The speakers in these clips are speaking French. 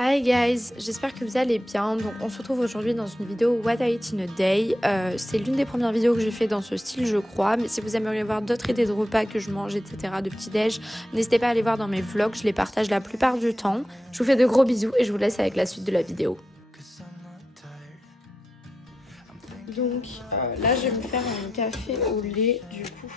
Hi guys, j'espère que vous allez bien. Donc on se retrouve aujourd'hui dans une vidéo What I Eat in a Day. C'est l'une des premières vidéos que j'ai fait dans ce style je crois. Mais si vous aimeriez voir d'autres idées de repas que je mange etc, de petit-déj, n'hésitez pas à aller voir dans mes vlogs, je les partage la plupart du temps. Je vous fais de gros bisous et je vous laisse avec la suite de la vidéo. Donc là je vais me faire un café au lait du coup.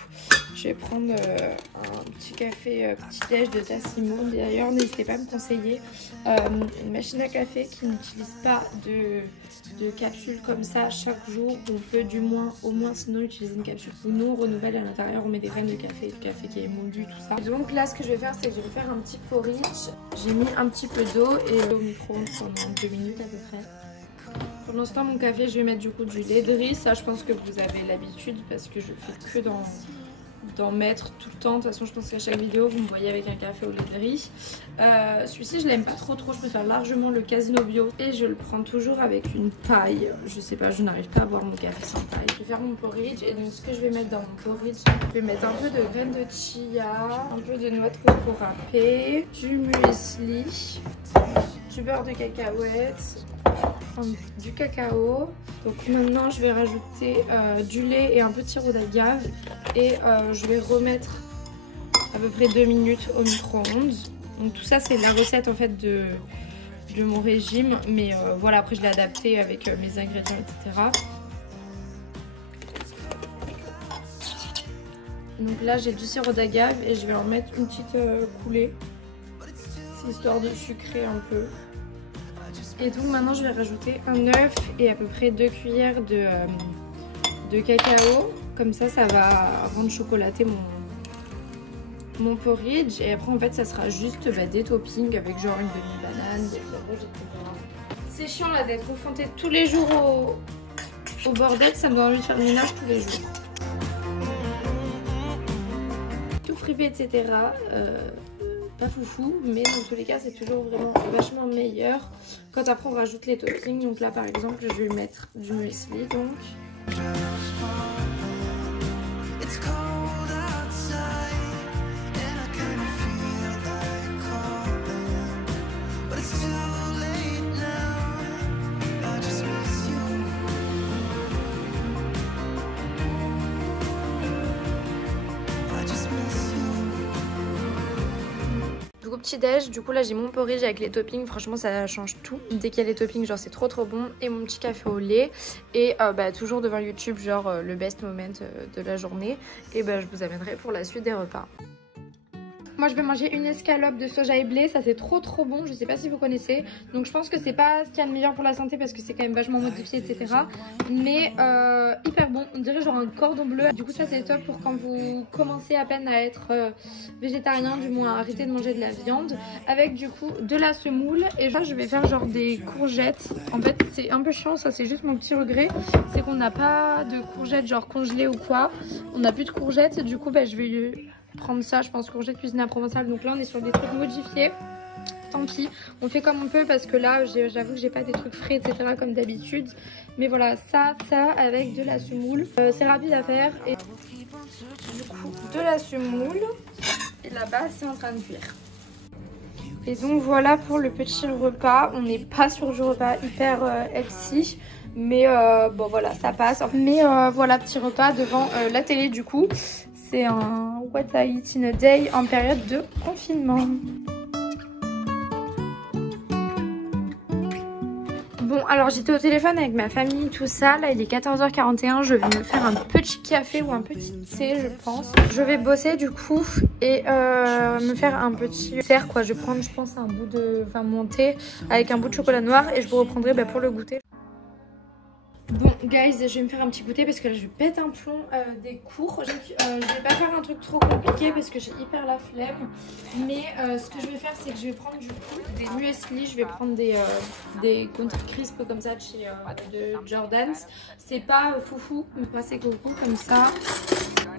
Je vais prendre un petit café petit-déj de Tassimo. D'ailleurs n'hésitez pas à me conseiller une machine à café qui n'utilise pas de capsules comme ça chaque jour. On peut du moins au moins sinon utiliser une capsule ou non, on renouvelle à l'intérieur, on met des graines de café, le café qui est moulu, tout ça. Donc là ce que je vais faire c'est que je vais faire un petit porridge. J'ai mis un petit peu d'eau et au micro-ondes pendant 2 minutes à peu près. Pendant ce temps, mon café, je vais mettre du coup du lait de riz. Ça, je pense que vous avez l'habitude parce que je fais que d'en mettre tout le temps. De toute façon, je pense qu'à chaque vidéo, vous me voyez avec un café au lait de riz. Celui-ci, je l'aime pas trop. Je préfère largement le Casino Bio. Et je le prends toujours avec une paille. Je sais pas, je n'arrive pas à boire mon café sans paille. Je vais faire mon porridge. Et donc, ce que je vais mettre dans mon porridge, je vais mettre un peu de graines de chia, un peu de noix de coco râpée, du muesli, du beurre de cacahuète, du cacao. Donc maintenant je vais rajouter du lait et un peu de sirop d'agave et je vais remettre à peu près 2 minutes au micro-ondes. Donc tout ça c'est la recette en fait de mon régime, mais voilà, après je l'ai adapté avec mes ingrédients etc. Donc là j'ai du sirop d'agave et je vais en mettre une petite coulée, c'est histoire de sucrer un peu. Et donc maintenant je vais rajouter un œuf et à peu près 2 cuillères de cacao. Comme ça, ça va rendre chocolaté mon porridge. Et après en fait ça sera juste des toppings avec genre une demi-banane, des framboises, etc. C'est chiant là d'être confrontée tous les jours au bordel, ça me donne envie de faire le ménage tous les jours. Tout fripé etc. Pas foufou, mais dans tous les cas c'est toujours vraiment vachement meilleur quand après on rajoute les toppings. Donc là par exemple je vais mettre du muesli donc. Petit déj, du coup là j'ai mon porridge avec les toppings, franchement ça change tout. Dès qu'il y a les toppings genre c'est trop bon. Et mon petit café au lait et toujours devant YouTube genre le best moment de la journée. Et je vous amènerai pour la suite des repas. Moi je vais manger une escalope de soja et blé, ça c'est trop bon, je sais pas si vous connaissez. Donc je pense que c'est pas ce qu'il y a de meilleur pour la santé parce que c'est quand même vachement modifié etc. Mais hyper bon, on dirait genre un cordon bleu. Du coup ça c'est top pour quand vous commencez à peine à être végétarien, du moins à arrêter de manger de la viande. Avec du coup de la semoule et je vais faire genre des courgettes. En fait c'est un peu chiant, ça c'est juste mon petit regret. C'est qu'on n'a pas de courgettes genre congelées ou quoi. On n'a plus de courgettes, du coup je vais prendre ça, je pense courgette cuisinée à provençal. Donc là on est sur des trucs modifiés, tant pis, on fait comme on peut parce que là j'avoue que j'ai pas des trucs frais etc comme d'habitude. Mais voilà, ça avec de la semoule, c'est rapide à faire. Et du coup de la semoule et là-bas c'est en train de cuire. Et donc voilà pour le petit repas, on n'est pas sur du repas hyper healthy. Mais bon voilà, ça passe. Mais voilà, petit repas devant la télé du coup. C'est un What I Eat in a Day en période de confinement. Bon alors j'étais au téléphone avec ma famille tout ça, là il est 14h41, je vais me faire un petit café ou un petit thé je pense. Je vais bosser du coup et me faire un petit dessert quoi, je vais prendre je pense un bout de mon thé avec un bout de chocolat noir et je vous reprendrai pour le goûter. Bon guys, je vais me faire un petit goûter parce que là je pète un plomb des cours. Je vais pas faire un truc trop compliqué parce que j'ai hyper la flemme. Mais ce que je vais faire c'est que je vais prendre du coup des muesli. Je vais prendre des Country Crisp comme ça de chez de Jordan's. C'est pas foufou mais c'est coco comme ça.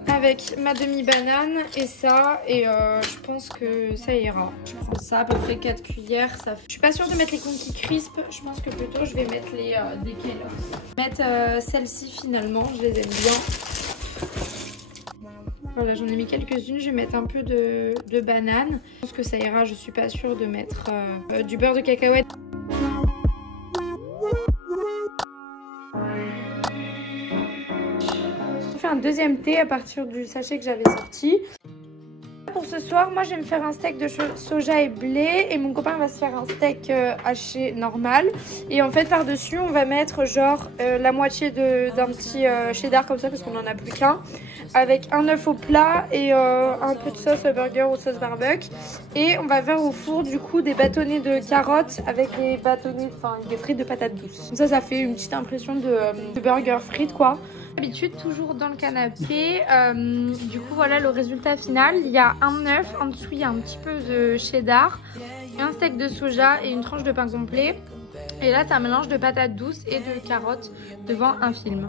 Avec ma demi-banane et ça. Et je pense que ça ira. Je prends ça à peu près 4 cuillères. Ça fait... Je suis pas sûre de mettre les Country Crisp. Je pense que plutôt je vais mettre les des Kellogg's. Mettre celles-ci finalement, je les aime bien. Voilà, j'en ai mis quelques-unes. Je vais mettre un peu de banane. Je pense que ça ira. Je suis pas sûre de mettre du beurre de cacahuète. J'ai fait un deuxième thé à partir du sachet que j'avais sorti. Pour ce soir, moi je vais me faire un steak de soja et blé et mon copain va se faire un steak haché normal. Et en fait par dessus on va mettre genre la moitié d'un petit cheddar comme ça parce qu'on n'en a plus qu'un. Avec un œuf au plat et un peu de sauce burger ou sauce barbecue. Et on va faire au four du coup des bâtonnets de carottes avec des bâtonnets, enfin des frites de patates douces. Comme ça fait une petite impression de burger frites quoi. D'habitude toujours dans le canapé. Du coup voilà le résultat final. Il y a un œuf, en dessous il y a un petit peu de cheddar, un steak de soja et une tranche de pain complet. Et là c'est un mélange de patates douces et de carottes devant un film.